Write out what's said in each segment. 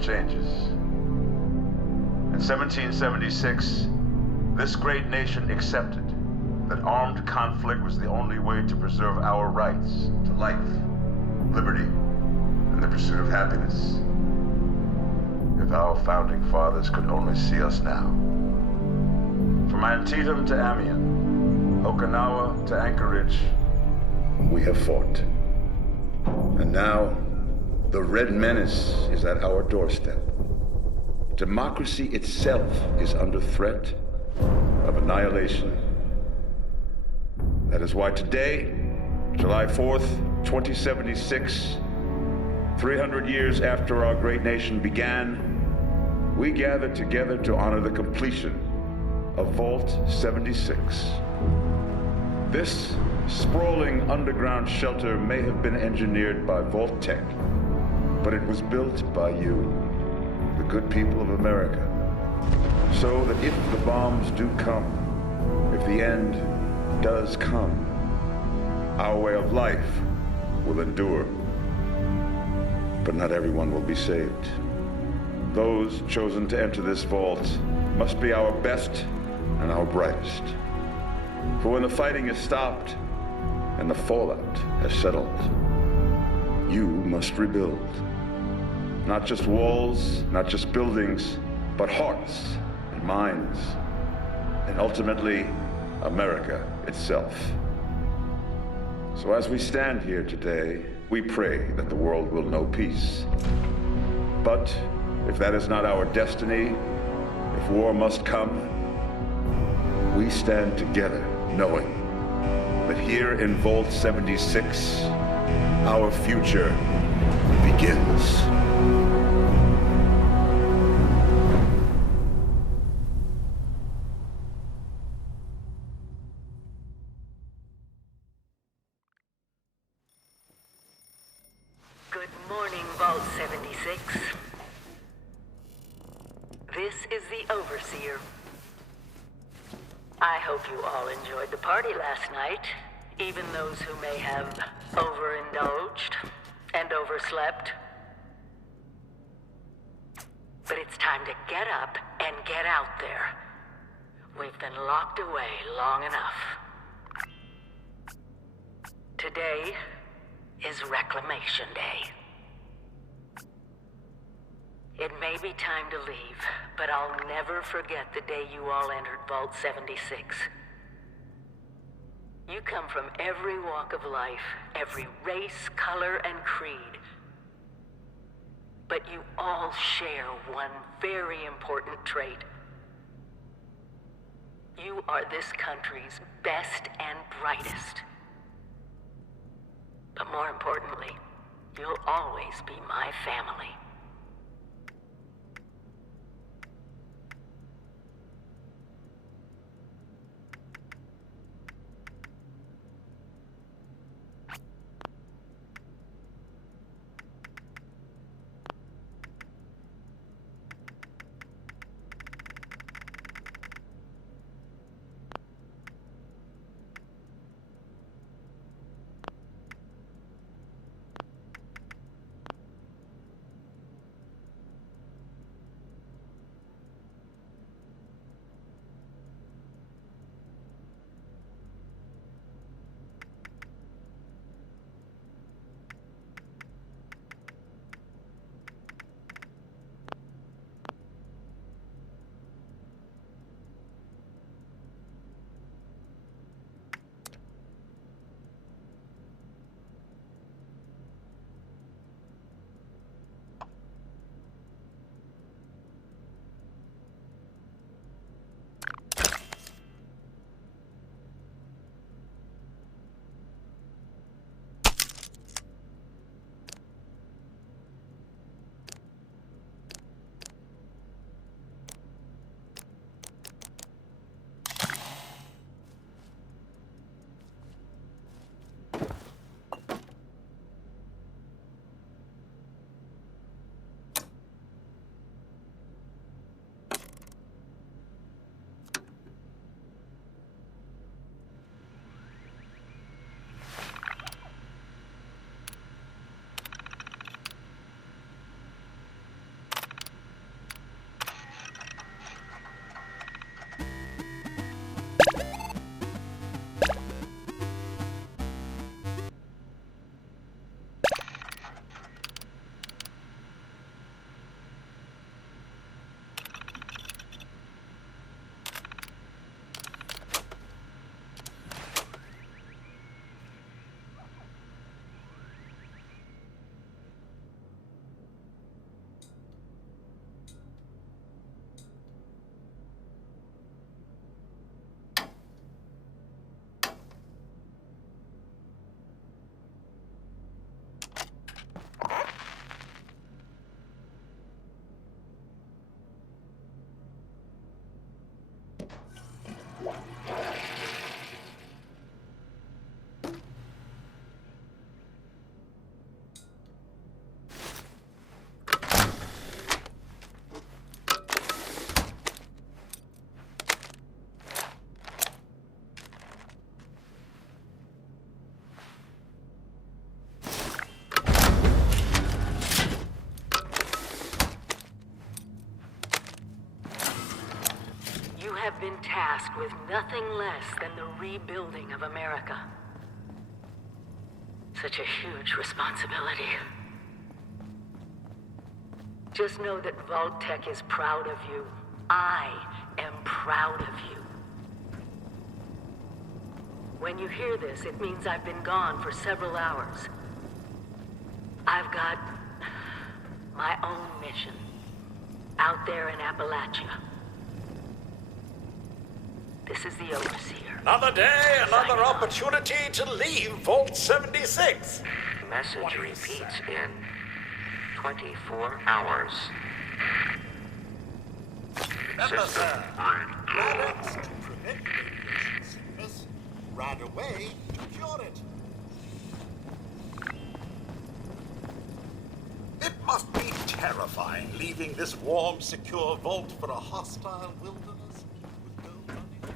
changes. In 1776, this great nation accepted that armed conflict was the only way to preserve our rights to life, liberty, and the pursuit of happiness. If our founding fathers could only see us now. From Antietam to Amiens, Okinawa to Anchorage, we have fought. And now, the Red Menace is at our doorstep. Democracy itself is under threat of annihilation. That is why today, July 4th, 2076, 300 years after our great nation began, we gather together to honor the completion of Vault 76. This sprawling underground shelter may have been engineered by Vault-Tec, but it was built by you, the good people of America, so that if the bombs do come, if the end does come, our way of life will endure. But not everyone will be saved. Those chosen to enter this vault must be our best and our brightest. For when the fighting is stopped and the fallout has settled, you must rebuild. Not just walls, not just buildings, but hearts and minds, and ultimately, America itself. So as we stand here today, we pray that the world will know peace. But if that is not our destiny, if war must come, we stand together knowing that here in Vault 76, our future begins. Good morning, Vault 76. This is the Overseer. I hope you all enjoyed the party last night, even those who may have overindulged and overslept. But it's time to get up and get out there. We've been locked away long enough. Today is Reclamation Day. It may be time to leave, but I'll never forget the day you all entered Vault 76. You come from every walk of life, every race, color, and creed. But you all share one very important trait. You are this country's best and brightest. But more importantly, you'll always be my family. have been tasked with nothing less than the rebuilding of America. Such a huge responsibility. Just know that Vault-Tec is proud of you. I am proud of you. When you hear this, it means I've been gone for several hours. I've got my own mission out there in Appalachia. This is the Overseer. Another day, another opportunity to leave Vault 76. Message repeats in 24 hours. Remember, sir, products to prevent radiation sickness ran away to cure it. It must be terrifying leaving this warm, secure vault for a hostile wilderness with no money.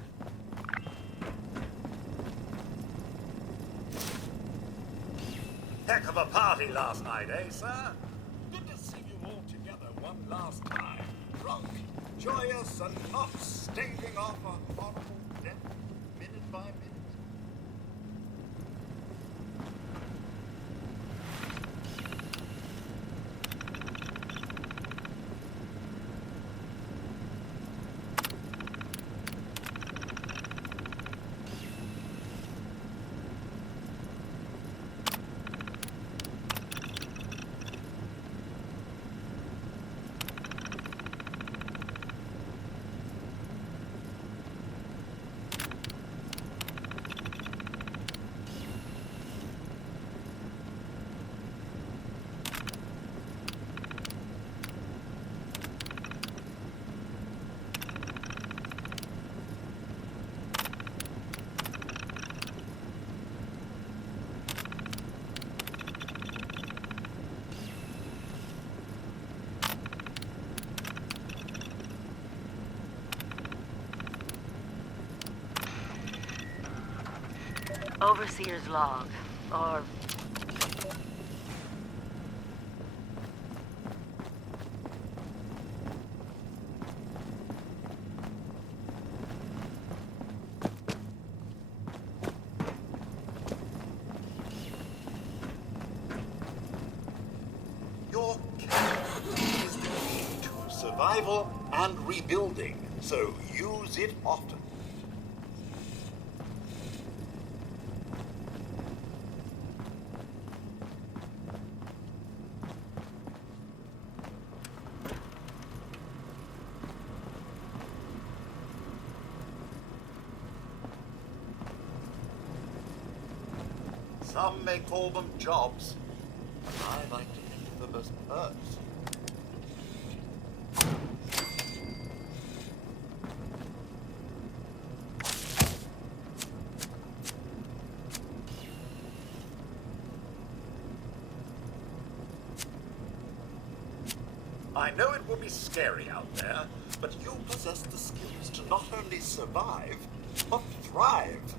Heck of a party last night, eh, sir? Good to see you all together one last time. Drunk, joyous, and not staving off a horrible death minute by minute. Overseer's log, or... Your character is the key to survival and rebuilding, so use it often. Some may call them jobs. I like to think of them as perks. I know it will be scary out there, but you possess the skills to not only survive, but thrive.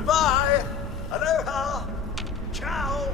Goodbye. Aloha. Ciao.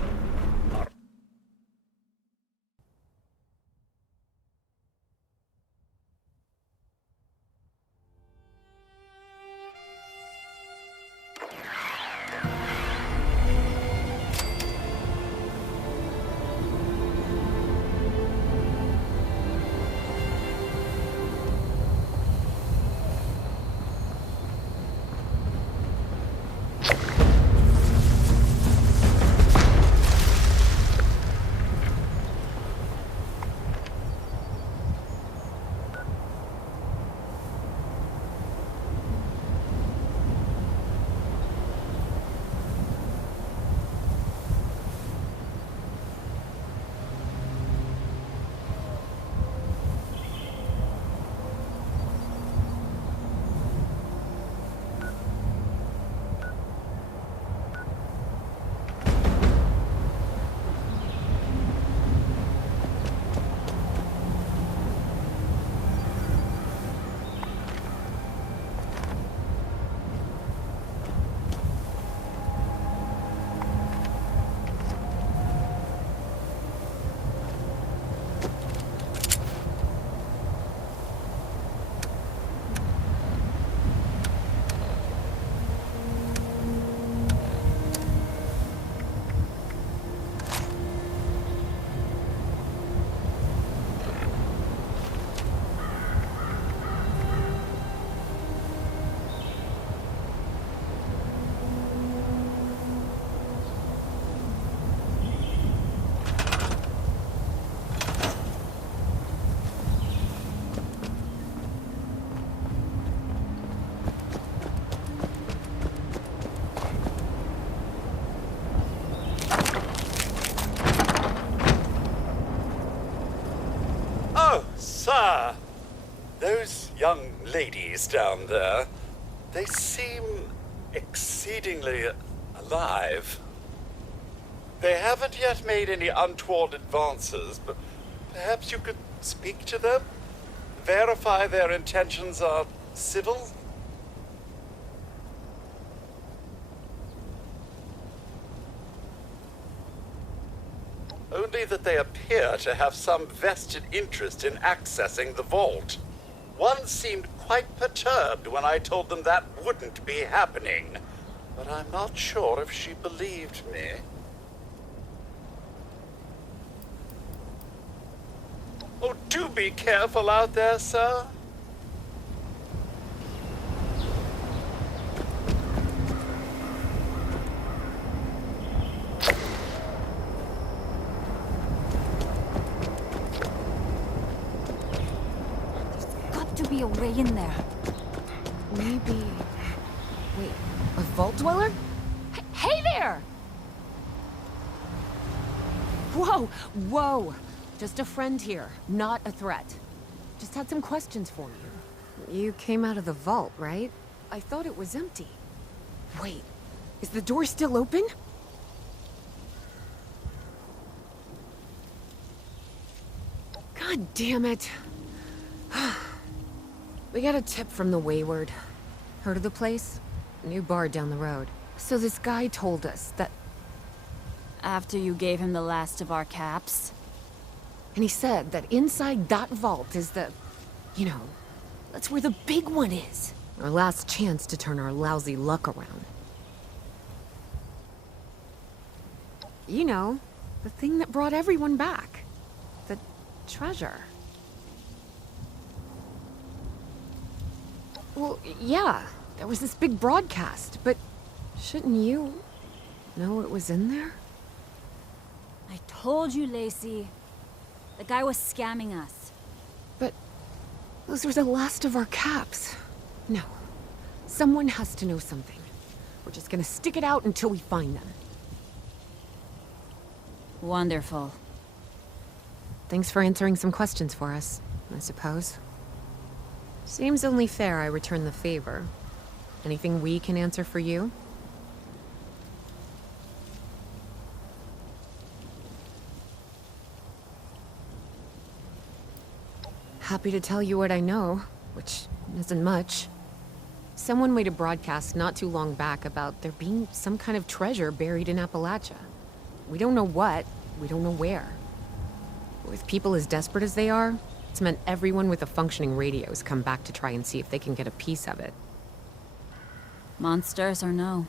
Oh, sir. Those young ladies down there, they seem exceedingly alive. They haven't yet made any untoward advances, but perhaps you could speak to them? Verify their intentions are civil? Only that they appear to have some vested interest in accessing the vault. One seemed quite perturbed when I told them that wouldn't be happening, but I'm not sure if she believed me. Oh, do be careful out there, sir. To be a way in there. Maybe... Wait, a vault dweller? Hey there! Whoa, whoa! Just a friend here, not a threat. Just had some questions for you. You came out of the vault, right? I thought it was empty. Wait, is the door still open? God damn it. We got a tip from the Wayward. Heard of the place? New bar down the road. So this guy told us that... After you gave him the last of our caps? And he said that inside that vault is the... You know, that's where the big one is. Our last chance to turn our lousy luck around. You know, the thing that brought everyone back. The treasure. Well, yeah, there was this big broadcast, but shouldn't you know it was in there? I told you, Lacey. The guy was scamming us. But those were the last of our caps. No, someone has to know something. We're just gonna stick it out until we find them. Wonderful. Thanks for answering some questions for us, I suppose. Seems only fair I return the favor. Anything we can answer for you? Happy to tell you what I know, which isn't much. Someone made a broadcast not too long back about there being some kind of treasure buried in Appalachia. We don't know what, we don't know where. With people as desperate as they are, it's meant everyone with a functioning radio has come back to try and see if they can get a piece of it. Monsters or no?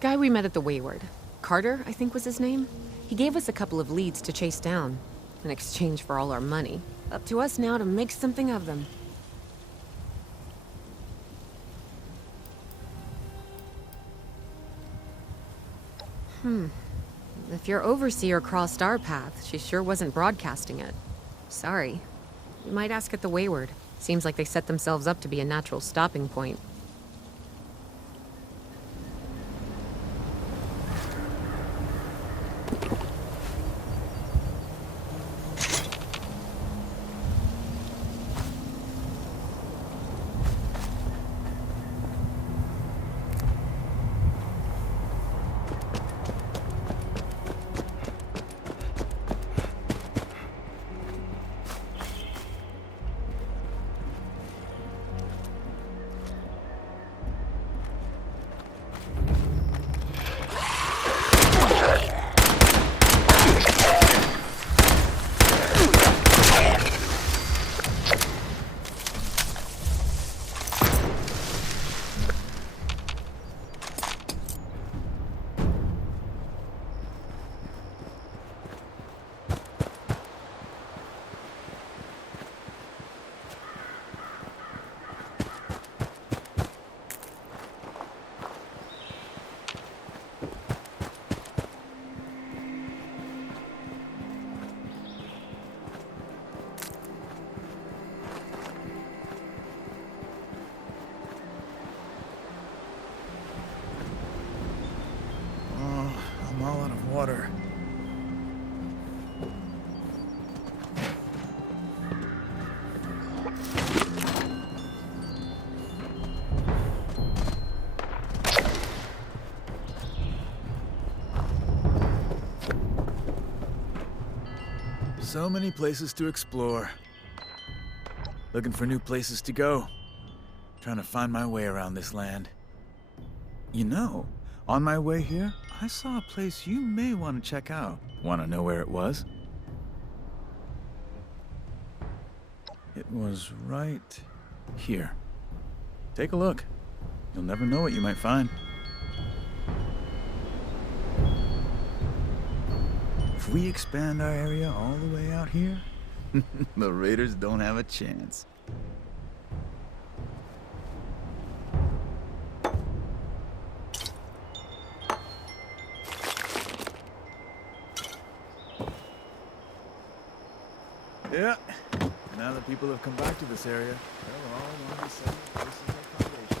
Guy we met at the Wayward. Carter, I think was his name. He gave us a couple of leads to chase down, in exchange for all our money. Up to us now to make something of them. If your overseer crossed our path, she sure wasn't broadcasting it. Sorry. You might ask at the Wayward. Seems like they set themselves up to be a natural stopping point. I'm all out of water. So many places to explore. Looking for new places to go. Trying to find my way around this land. You know, on my way here, I saw a place you may want to check out. Want to know where it was? It was right here. Take a look. You'll never know what you might find. If we expand our area all the way out here, the Raiders don't have a chance. Yeah, now that people have come back to this area, they'll all want to settle places of accommodation.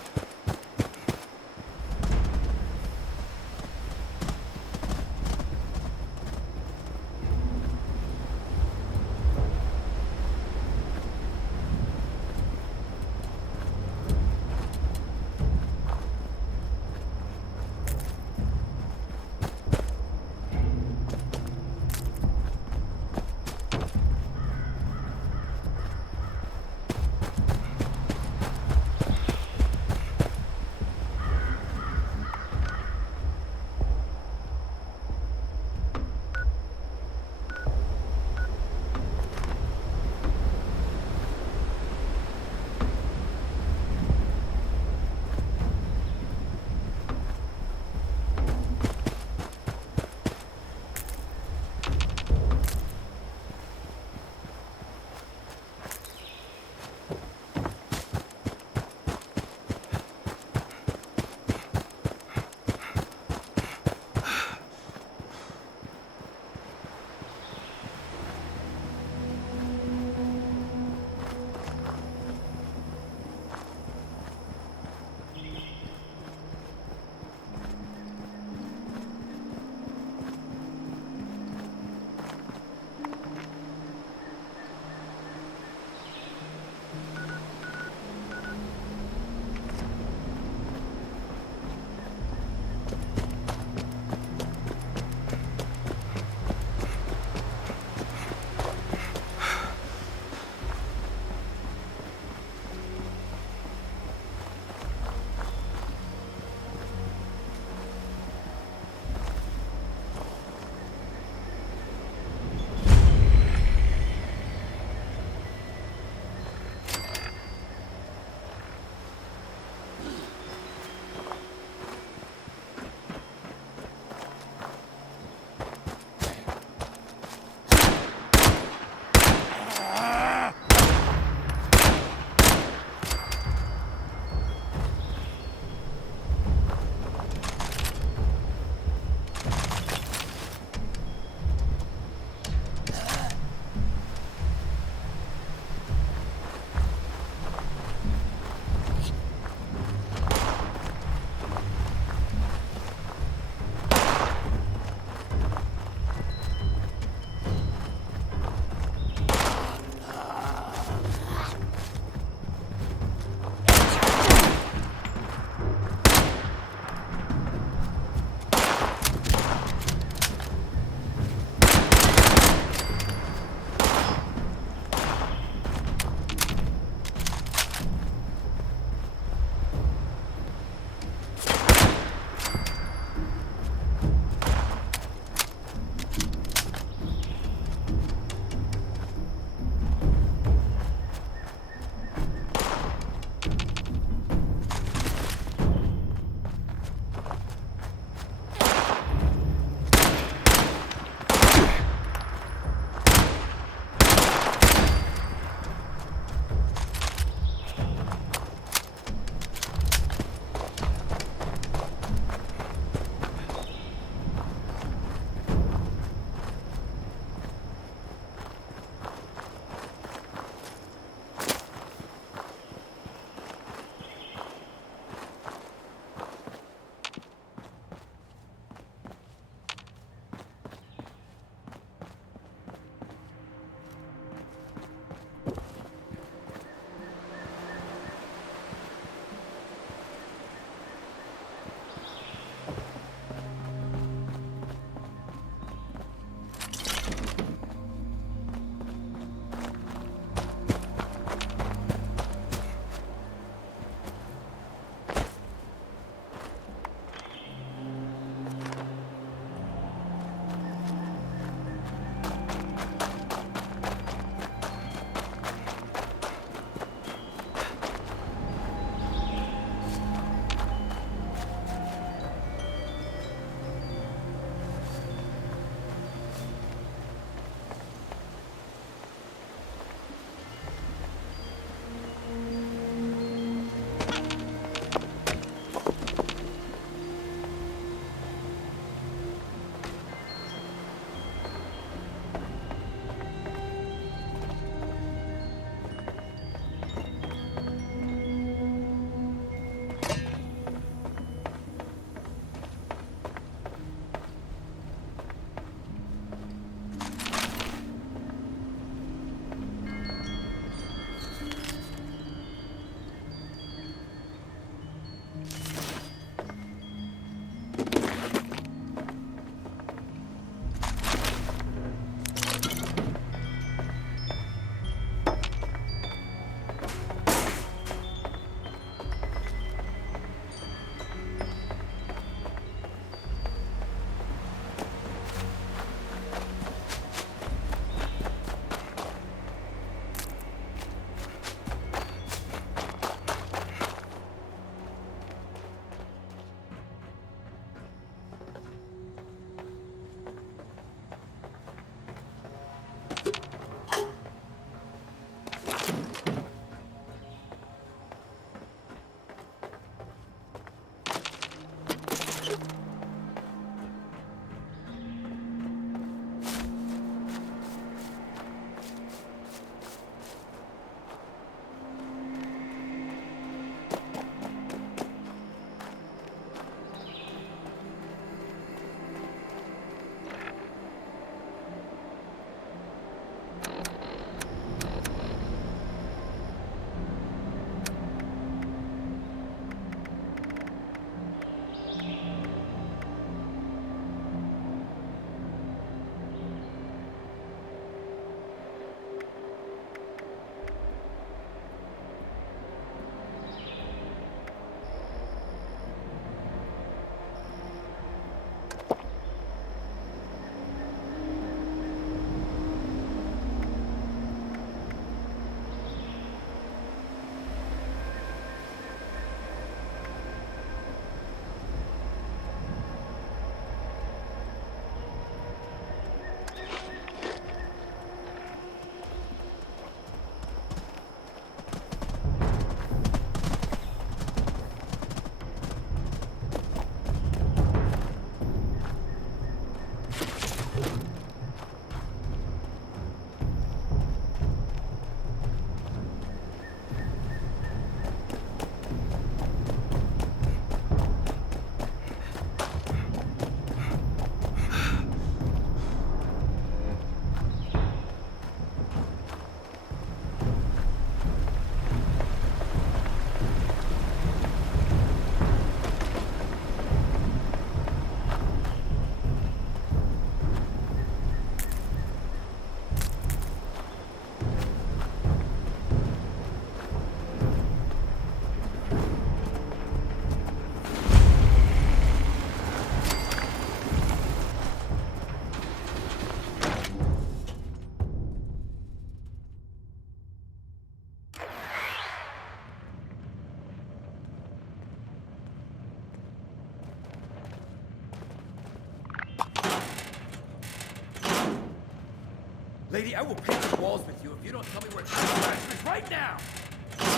Lady, I will paint the walls with you if you don't tell me where to is right now!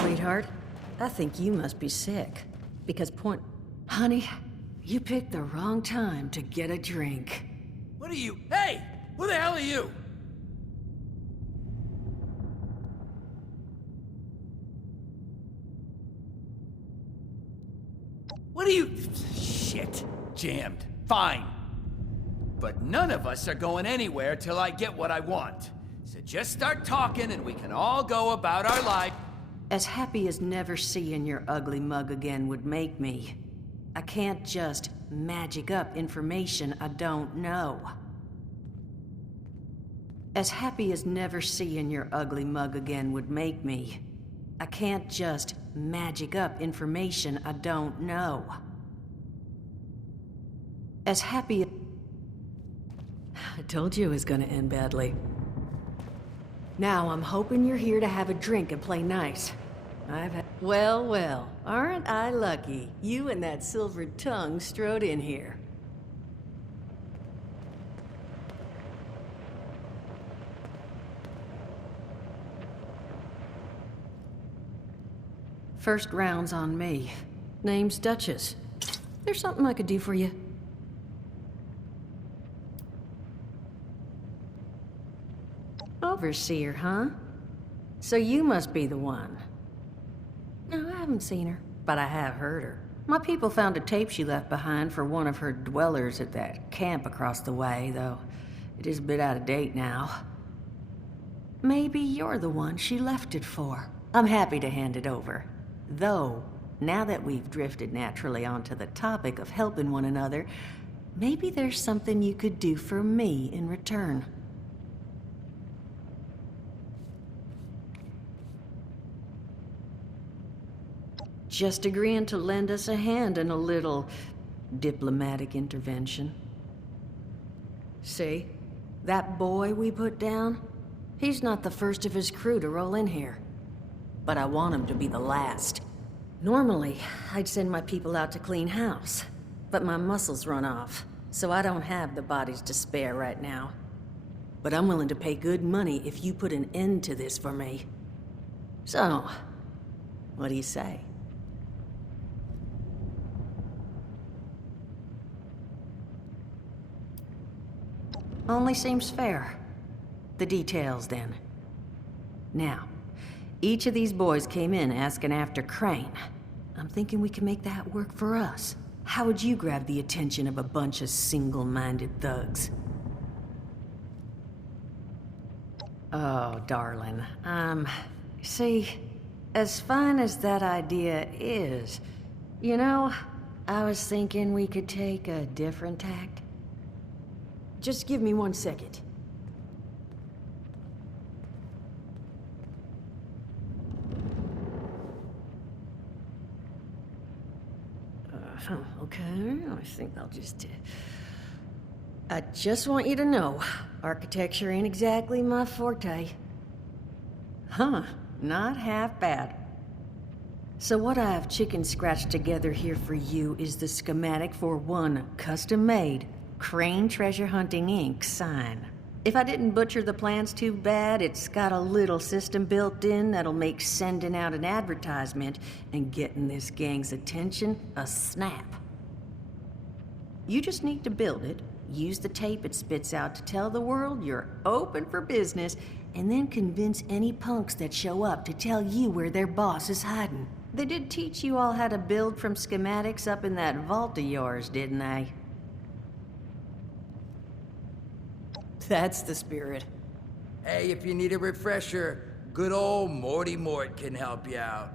Sweetheart, I think you must be sick. Because Honey, you picked the wrong time to get a drink. What are you? Hey! Who the hell are you? What are you... Shit. Jammed. Fine. But none of us are going anywhere till I get what I want. So just start talking and we can all go about our life. As happy as never seeing your ugly mug again would make me, I can't just magic up information I don't know. As happy as never seeing your ugly mug again would make me, I can't just magic up information I don't know. As happy... I told you it was gonna end badly. Now I'm hoping you're here to have a drink and play nice. Well, well, aren't I lucky? You and that silvered tongue strode in here. First round's on me. Name's Duchess. There's something I could do for you. Overseer, huh? So you must be the one. No, I haven't seen her, but I have heard her. My people found a tape she left behind for one of her dwellers at that camp across the way, though it is a bit out of date now. Maybe you're the one she left it for. I'm happy to hand it over. Though, now that we've drifted naturally onto the topic of helping one another, maybe there's something you could do for me in return. Just agreeing to lend us a hand in a little diplomatic intervention. See? That boy we put down? He's not the first of his crew to roll in here. But I want him to be the last. Normally, I'd send my people out to clean house. But my muscles run off, so I don't have the bodies to spare right now. But I'm willing to pay good money if you put an end to this for me. So, what do you say? Only seems fair. The details, then. Now, each of these boys came in asking after Crane. I'm thinking we can make that work for us. How would you grab the attention of a bunch of single-minded thugs? Oh, darling. See, as fine as that idea is, you know, I was thinking we could take a different tact. Just give me 1 second. Okay, I think I'll just... I just want you to know, architecture ain't exactly my forte. Huh, not half bad. So what I've chicken-scratched together here for you is the schematic for one custom-made Crane Treasure Hunting Inc. sign. If I didn't butcher the plans too bad, it's got a little system built in that'll make sending out an advertisement and getting this gang's attention a snap. You just need to build it, use the tape it spits out to tell the world you're open for business, and then convince any punks that show up to tell you where their boss is hiding. They did teach you all how to build from schematics up in that vault of yours, didn't they? That's the spirit. Hey, if you need a refresher, good old Morty Mort can help you out.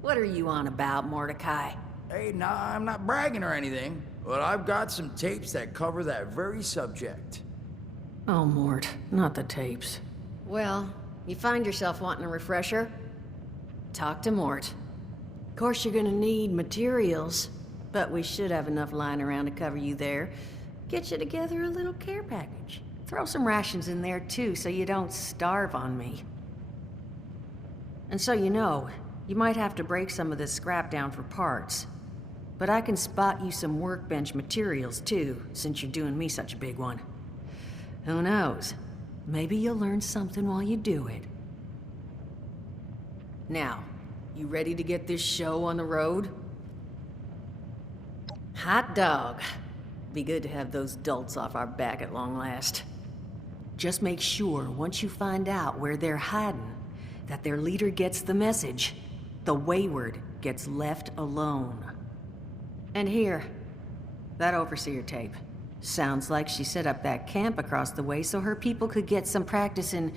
What are you on about, Mordecai? Hey, nah, I'm not bragging or anything, but I've got some tapes that cover that very subject. Oh, Mort, not the tapes. Well, you find yourself wanting a refresher? Talk to Mort. Of course you're gonna need materials, but we should have enough lying around to cover you there. Get you together a little care package. Throw some rations in there too, so you don't starve on me. And so you know, you might have to break some of this scrap down for parts. But I can spot you some workbench materials too, since you're doing me such a big one. Who knows? Maybe you'll learn something while you do it. Now, you ready to get this show on the road? Hot dog. Be good to have those dolts off our back at long last. Just make sure, once you find out where they're hiding, that their leader gets the message. The wayward gets left alone. And here, that overseer tape. Sounds like she set up that camp across the way so her people could get some practice in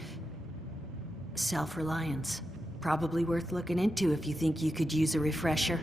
self-reliance. Probably worth looking into if you think you could use a refresher.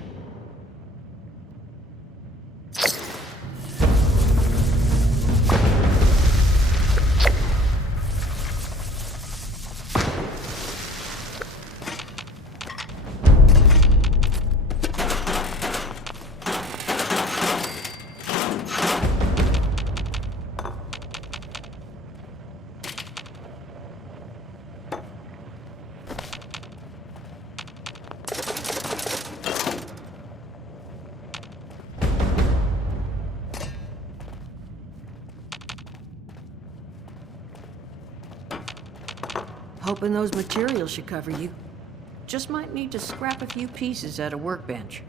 Hoping those materials should cover you. Just might need to scrap a few pieces at a workbench.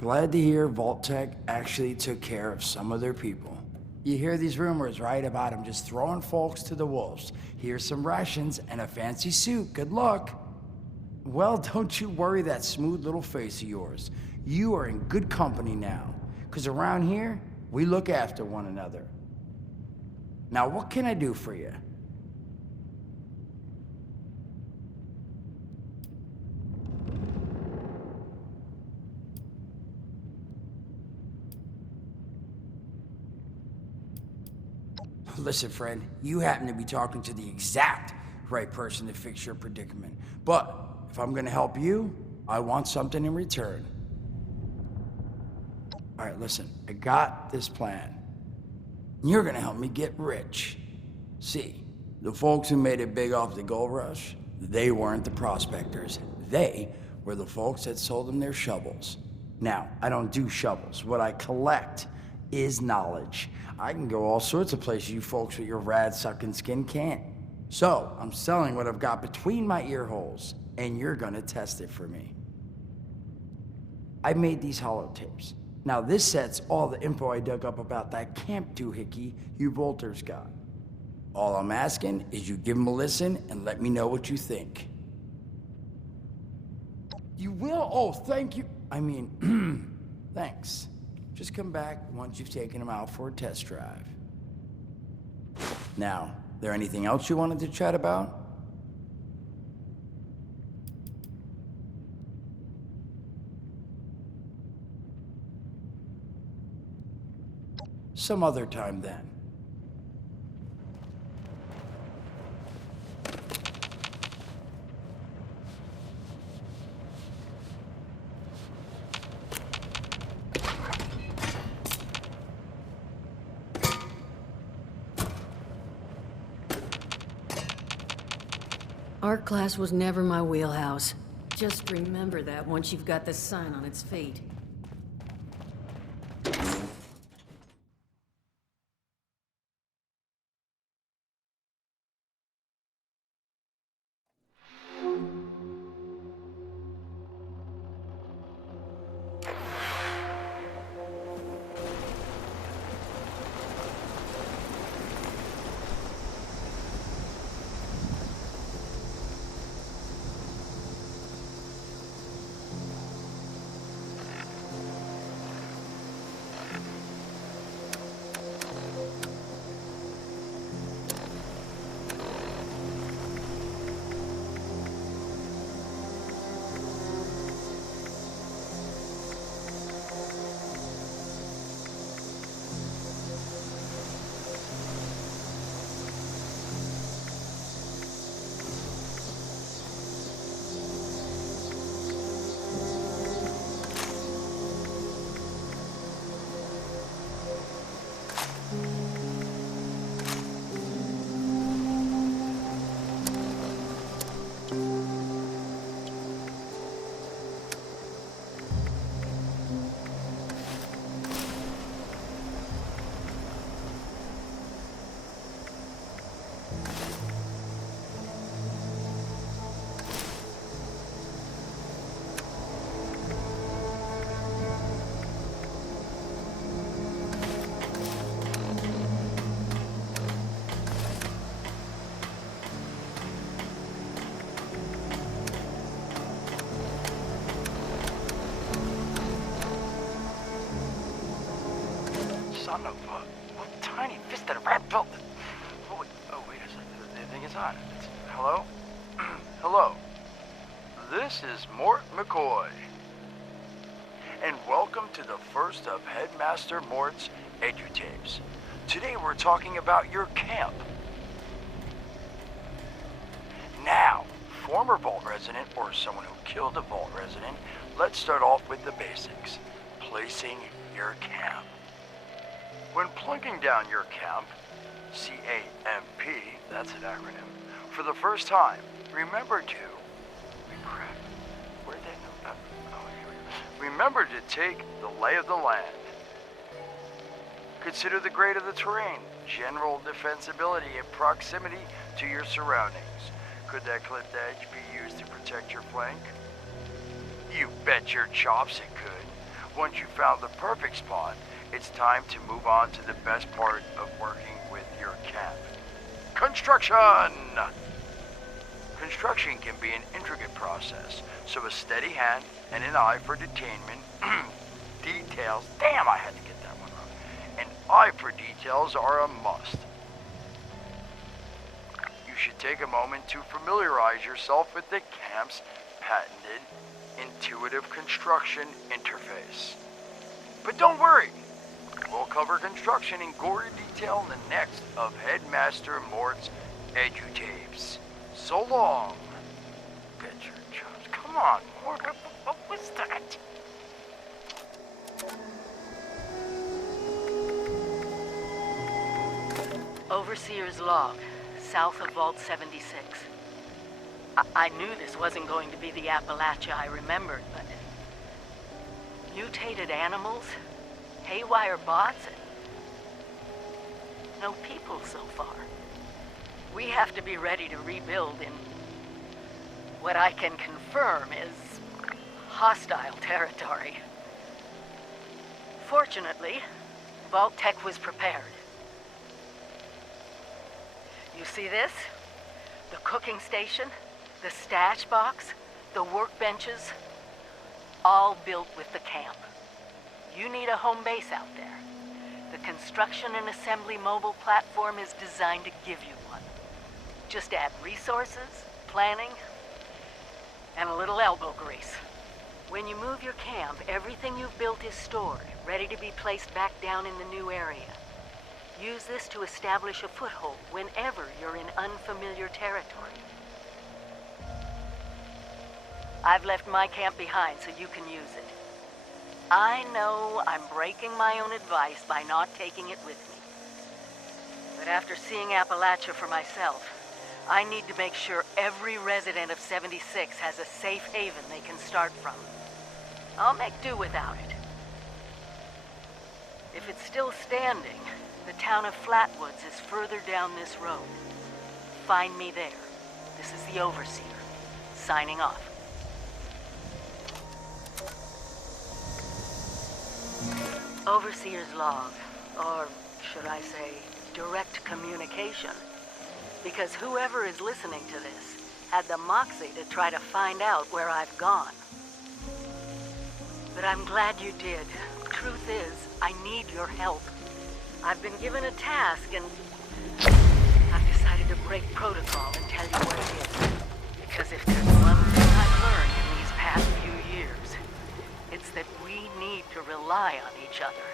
Glad to hear Vault-Tec actually took care of some of their people. You hear these rumors, right, about them just throwing folks to the wolves. Here's some rations and a fancy suit. Good luck. Well, don't you worry that smooth little face of yours. You are in good company now, because around here, we look after one another. Now, what can I do for you? Listen, friend, you happen to be talking to the exact right person to fix your predicament. But if I'm gonna help you, I want something in return. All right, listen, I got this plan. You're gonna help me get rich. See, the folks who made it big off the gold rush, they weren't the prospectors. They were the folks that sold them their shovels. Now, I don't do shovels. What I collect is knowledge. I can go all sorts of places you folks with your rad-sucking skin can't. So, I'm selling what I've got between my ear holes, and you're gonna test it for me. I made these holotapes. Now, this set's all the info I dug up about that camp doohickey you Volters got. All I'm asking is you give them a listen and let me know what you think. You will? Oh, thank you. I mean, thanks. Just come back once you've taken them out for a test drive. Now, there anything else you wanted to chat about? Some other time then. Art class was never my wheelhouse. Just remember that once you've got the sign on its fate. son of a tiny fisted rat built. Oh wait a second. The thing is on. Hello? Hello. This is Mort McCoy. And welcome to the first of Headmaster Mort's EduTapes. Today we're talking about your camp. Now, former Vault resident or someone who killed a Vault resident, let's start off with the basics. Placing your camp. When plunking down your camp, C-A-M-P, that's an acronym, for the first time, remember to... Crap. Where'd that go? Oh, here we go. Remember to take the lay of the land. Consider the grade of the terrain, general defensibility, and proximity to your surroundings. Could that clipped edge be used to protect your flank? You bet your chops it could. Once you found the perfect spot, it's time to move on to the best part of working with your camp. Construction! Construction can be an intricate process, so a steady hand and an eye for detainment, details, damn I had to get that one wrong, an eye for details are a must. You should take a moment to familiarize yourself with the camp's patented intuitive construction interface. But don't worry, we'll cover construction in gory detail in the next of Headmaster Mort's EduTapes. So long. Bet your chops. Come on, Mort. What was that? Overseer's log, south of Vault 76. I knew this wasn't going to be the Appalachia I remembered, but... mutated animals, haywire bots, and... no people so far. We have to be ready to rebuild in... what I can confirm is... hostile territory. Fortunately, Vault-Tec was prepared. You see this? The cooking station? The stash box, the workbenches, all built with the camp. You need a home base out there. The construction and assembly mobile platform is designed to give you one. Just add resources, planning, and a little elbow grease. When you move your camp, everything you've built is stored, ready to be placed back down in the new area. Use this to establish a foothold whenever you're in unfamiliar territory. I've left my camp behind so you can use it. I know I'm breaking my own advice by not taking it with me. But after seeing Appalachia for myself, I need to make sure every resident of 76 has a safe haven they can start from. I'll make do without it. If it's still standing, the town of Flatwoods is further down this road. Find me there. This is the Overseer, signing off. Overseer's log, or should I say, direct communication. Because whoever is listening to this had the moxie to try to find out where I've gone. But I'm glad you did. Truth is, I need your help. I've been given a task and I've decided to break protocol and tell you what it is. Because if there's one thing I've learned in these past few years, it's that we need to rely on each other.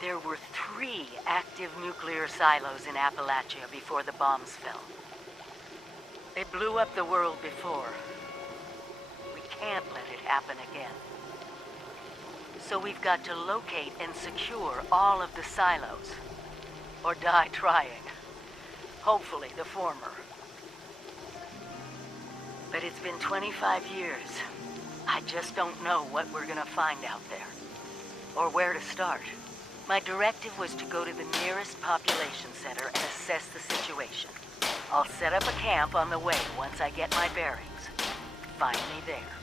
There were 3 active nuclear silos in Appalachia before the bombs fell. They blew up the world before. We can't let it happen again. So we've got to locate and secure all of the silos. Or die trying. Hopefully the former. But it's been 25 years. I just don't know what we're gonna find out there. Or where to start. My directive was to go to the nearest population center and assess the situation. I'll set up a camp on the way once I get my bearings. Find me there.